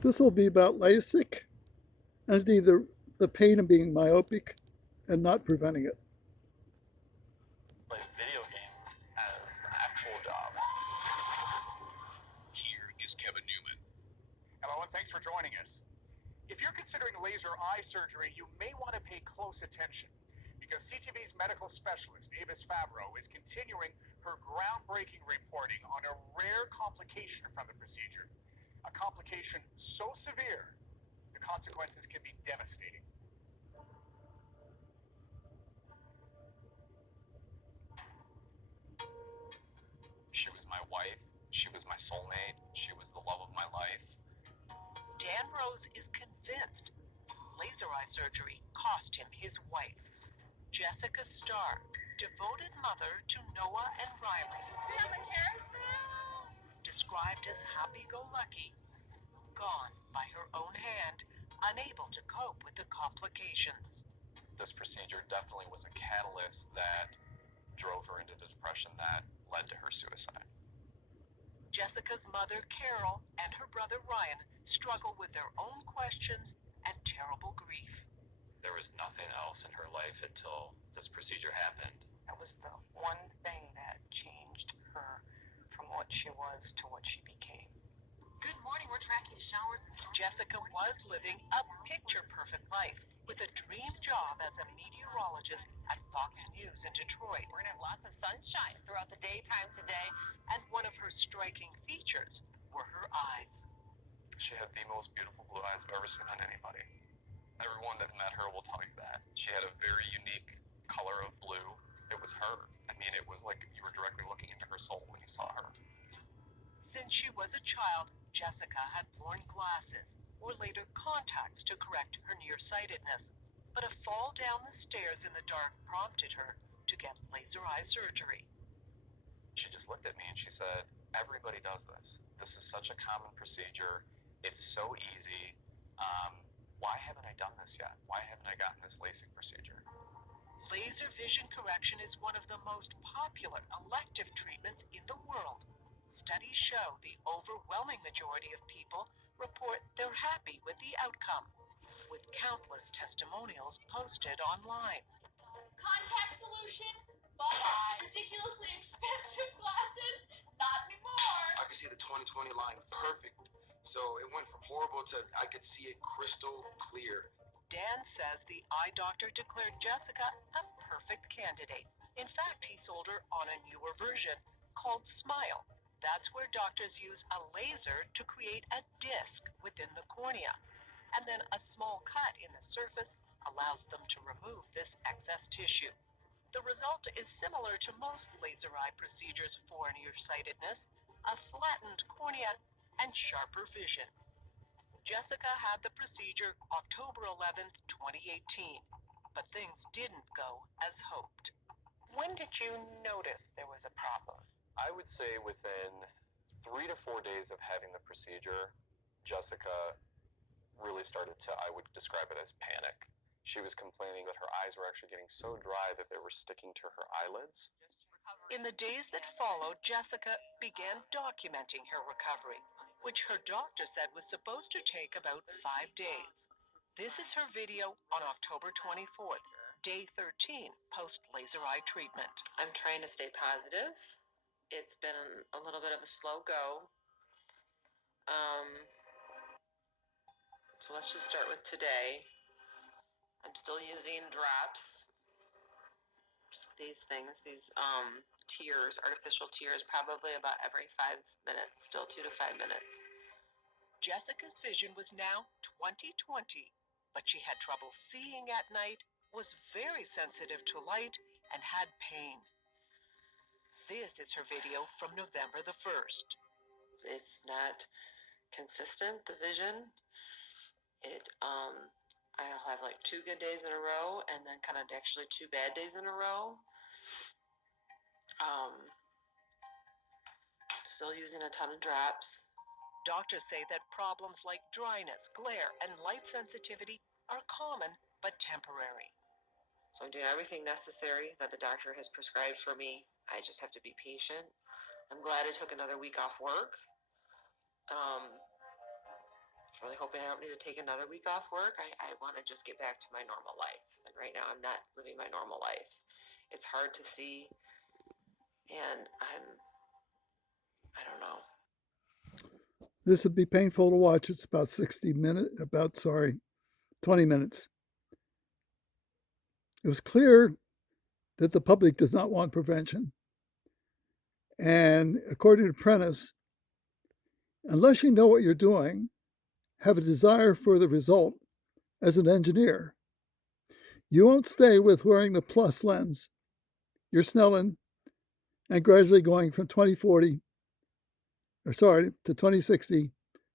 This will be about LASIK and either the pain of being myopic and not preventing it. Play video games as an actual job. Here is Kevin Newman. Hello, and thanks for joining us. If you're considering laser eye surgery, you may want to pay close attention because CTV's medical specialist, Avis Favreau, is continuing her groundbreaking reporting on a rare complication from the procedure. A complication so severe, the consequences can be devastating. She was my wife. She was my soulmate. She was the love of my life. Dan Rose is convinced laser eye surgery cost him his wife. Jessica Starr, devoted mother to Noah and Riley, described as happy-go-lucky, gone by her own hand, unable to cope with the complications. This procedure definitely was a catalyst that drove her into the depression that led to her suicide. Jessica's mother, Carol, and her brother, Ryan, struggle with their own questions and terrible grief. There was nothing else in her life until this procedure happened. That was the one thing that changed her from what she was to what she became. Good morning, we're tracking showers and Jessica was living a picture-perfect life with a dream job as a meteorologist at Fox News in Detroit. we're gonna have lots of sunshine throughout the daytime today. And one of her striking features were her eyes. She had the most beautiful blue eyes I've ever seen on anybody. Everyone that met her will tell you that. She had a very unique color of blue. It was her. I mean, it was like you were directly looking into her soul when you saw her. Since she was a child, Jessica had worn glasses, or later contacts, to correct her nearsightedness. But a fall down the stairs in the dark prompted her to get laser eye surgery. She just looked at me and she said, everybody does this. This is such a common procedure. It's so easy. Why haven't I done this yet? Why haven't I gotten this LASIK procedure? Laser vision correction is one of the most popular elective treatments in the world. Studies show the overwhelming majority of people report they're happy with the outcome, with countless testimonials posted online. Contact solution? Bye-bye. Ridiculously expensive glasses? Not anymore. I could see the 2020 line perfect. So it went from horrible to I could see it crystal clear. Dan says the eye doctor declared Jessica a perfect candidate. In fact, he sold her on a newer version called Smile. That's where doctors use a laser to create a disc within the cornea. And then a small cut in the surface allows them to remove this excess tissue. The result is similar to most laser eye procedures for nearsightedness, a flattened cornea and sharper vision. Jessica had the procedure October 11th, 2018, but things didn't go as hoped. When did you notice there was a problem? I would say within 3 to 4 days of having the procedure, Jessica really started to, I would describe it as panic. She was complaining that her eyes were actually getting so dry that they were sticking to her eyelids. In the days that followed, Jessica began documenting her recovery, which her doctor said was supposed to take about 5 days. This is her video on October 24th, day 13 post laser eye treatment. I'm trying to stay positive. It's been a little bit of a slow go. So let's just start with today. I'm still using drops. These things, these tears, artificial tears, probably about every 5 minutes, still 2 to 5 minutes. Jessica's vision was now 20/20, but she had trouble seeing at night, was very sensitive to light, and had pain. This is her video from November the 1st. It's not consistent, the vision. I'll have like 2 good days in a row and then kind of actually 2 bad days in a row. Still using a ton of drops. Doctors say that problems like dryness, glare, and light sensitivity are common but temporary. So I'm doing everything necessary that the doctor has prescribed for me. I just have to be patient. I'm glad I took another week off work. really hoping I don't need to take another week off work. I want to just get back to my normal life. And right now I'm not living my normal life. It's hard to see. And I don't know. This would be painful to watch. It's about 20 minutes. It was clear that the public does not want prevention. And according to Prentice, unless you know what you're doing, have a desire for the result as an engineer, you won't stay with wearing the plus lens. You're Snellen and gradually going from 2060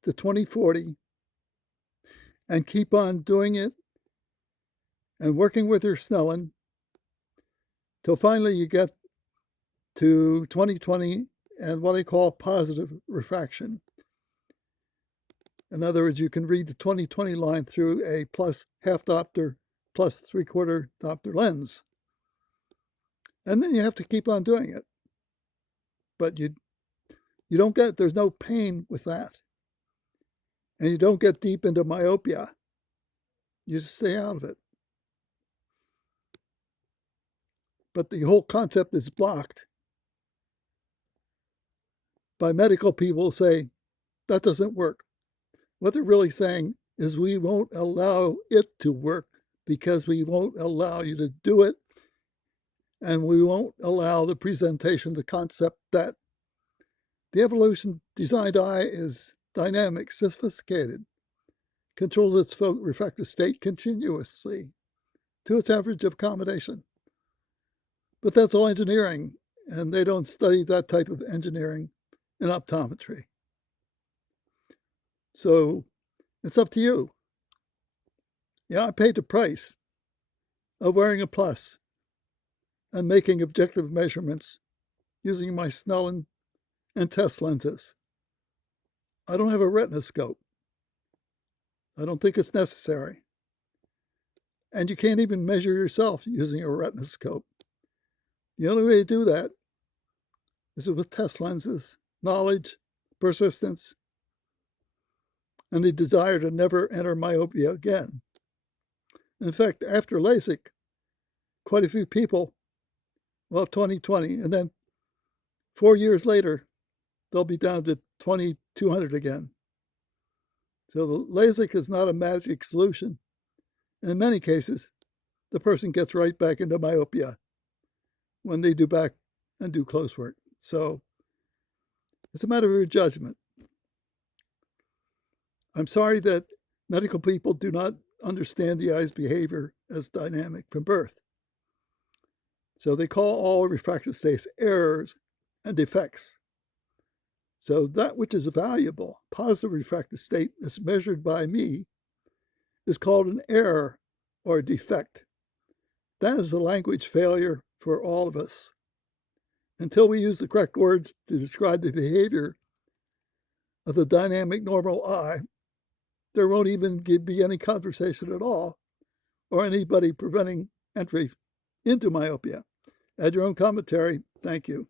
to 2040 and keep on doing it and working with your Snellen till finally you get to 2020 and what I call positive refraction. In other words, you can read the 2020 line through a plus half diopter, plus 3/4 diopter lens. And then you have to keep on doing it. But you don't get, there's no pain with that. And you don't get deep into myopia. You just stay out of it. But the whole concept is blocked by medical people who say that doesn't work. What they're really saying is we won't allow it to work because we won't allow you to do it. And we won't allow the presentation of the concept that the evolution designed eye is dynamic, sophisticated, controls its refractive state continuously to its average of accommodation. But that's all engineering, and they don't study that type of engineering in optometry. So it's up to you. Yeah, I paid the price of wearing a plus and making objective measurements using my Snellen and test lenses. I don't have a retinoscope. I don't think it's necessary. And you can't even measure yourself using a retinoscope. The only way to do that is with test lenses, knowledge, persistence, and the desire to never enter myopia again. In fact, after LASIK, quite a few people will have 20/20, and then 4 years later, they'll be down to 20/200 again. So the LASIK is not a magic solution. In many cases, the person gets right back into myopia when they do back and do close work. So it's a matter of your judgment. I'm sorry that medical people do not understand the eye's behavior as dynamic from birth. So they call all refractive states errors and defects. So that which is valuable, positive refractive state, as measured by me, is called an error or a defect. That is a language failure for all of us. Until we use the correct words to describe the behavior of the dynamic normal eye, there won't even be any conversation at all, or anybody preventing entry into myopia. Add your own commentary. Thank you.